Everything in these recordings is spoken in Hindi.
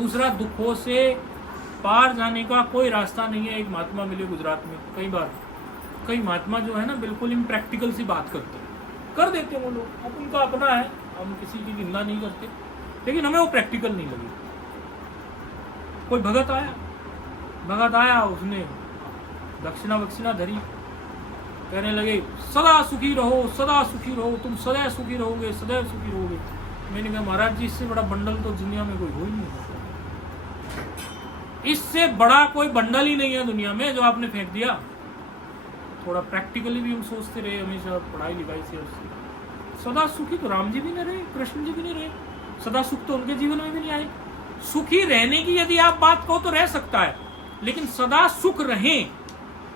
दूसरा, दुखों से पार जाने का कोई रास्ता नहीं है। एक महात्मा मिले गुजरात में, कई महात्मा जो है ना बिल्कुल इम्प्रैक्टिकल सी बात करते हैं, कर देते हैं वो लोग, अब उनका अपना है, हम किसी की निंदा नहीं करते, लेकिन हमें वो प्रैक्टिकल नहीं लगी। कोई भगत आया, उसने दक्षिणा धरी, कहने लगे सदा सुखी रहो, तुम सदैव सुखी रहोगे, सदैव सुखी रहोगे। मैंने कहा महाराज जी, इससे बड़ा बंडल तो दुनिया में कोई हो ही नहीं सकता, इससे बड़ा कोई बंडल ही नहीं है दुनिया में जो आपने फेंक दिया। थोड़ा प्रैक्टिकली भी हम सोचते रहे हमेशा, पढ़ाई लिखाई से। सदा सुखी तो राम जी भी नहीं रहे, कृष्ण जी भी नहीं रहे, सदा सुख तो उनके जीवन में भी नहीं आए। सुखी रहने की यदि आप बात कहो तो रह सकता है, लेकिन सदा सुख रहें,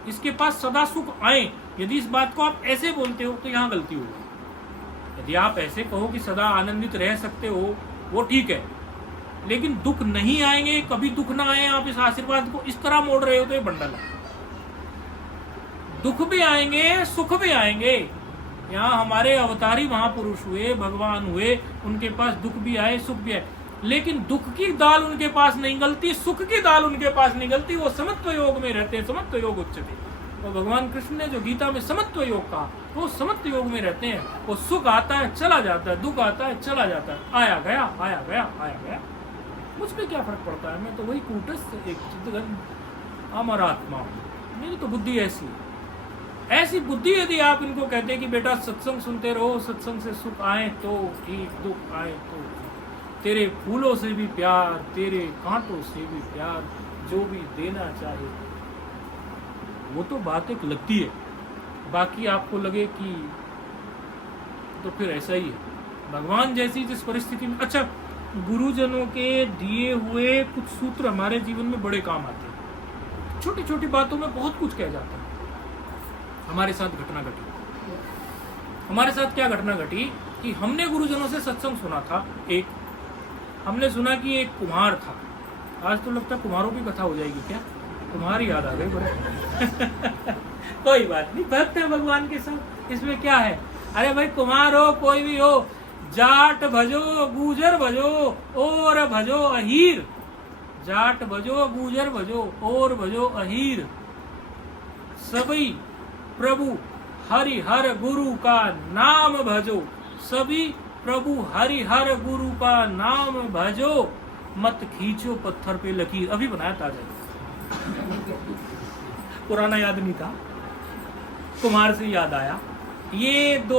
इसके पास सदा सुख आए, यदि इस बात को आप ऐसे बोलते हो तो यहाँ गलती होगी। यदि आप ऐसे कहो कि सदा आनंदित रह सकते हो, वो ठीक है, लेकिन दुख नहीं आएंगे, कभी दुख ना आए, आप इस आशीर्वाद को इस तरह मोड़ रहे हो तो ये बंडल है। दुख भी आएंगे, सुख भी आएंगे। यहाँ हमारे अवतारी महापुरुष हुए, भगवान हुए, उनके पास दुख भी आए, सुख भी आए, लेकिन दुख की दाल उनके पास नहीं गलती, सुख की दाल उनके पास नहीं गलती। वो समत्व योग में रहते हैं, समत्व योग उच्चते। और भगवान कृष्ण ने जो गीता में समत्व योग कहा, वो समत्व योग में रहते हैं। वो सुख आता है, चला जाता है, दुख आता है, चला जाता है, आया गया, आया गया, आया गया। मुझ पर क्या फर्क पड़ता है? मैं तो वही कूटस्थ एक चित्तघन अमर आत्मा हूँ। मेरी तो बुद्धि ऐसी है। ऐसी बुद्धि यदि आप इनको कहते हैं कि बेटा सत्संग सुनते रहो, सत्संग से सुख आए तो ठीक, दुख आए तो ठीक, तेरे फूलों से भी प्यार, तेरे कांटों से भी प्यार, जो भी देना चाहे, वो तो बात एक लगती है। बाकी आपको लगे कि तो फिर ऐसा ही है। भगवान जैसी जिस परिस्थिति में, अच्छा, गुरुजनों के दिए हुए कुछ सूत्र हमारे जीवन में बड़े काम आते हैं। छोटी छोटी बातों में बहुत कुछ कह जाता है। हमारे साथ घटना घटी। हमारे साथ क्या घटना घटी कि हमने गुरुजनों से सत्संग सुना था। एक हमने सुना कि एक कुम्हार था। आज तो लगता है कुम्हारों की कथा हो जाएगी क्या? कुम्हार याद आ गए बड़े। कोई बात नहीं, भक्त है भगवान के साथ, इसमें क्या है? अरे भाई, कुम्हार हो, कोई भी हो, जाट भजो, गुजर भजो, और भजो अहीर। जाट भजो, गुजर भजो, और भजो अहीर। सभी प्रभु हरि हर गुरु का नाम भजो, सभी प्रभु हरि हर गुरु का नाम भजो, मत खींचो पत्थर पे लकीर। अभी बनाया ताजा, पुराना याद नहीं था, कुमार से याद आया। ये दो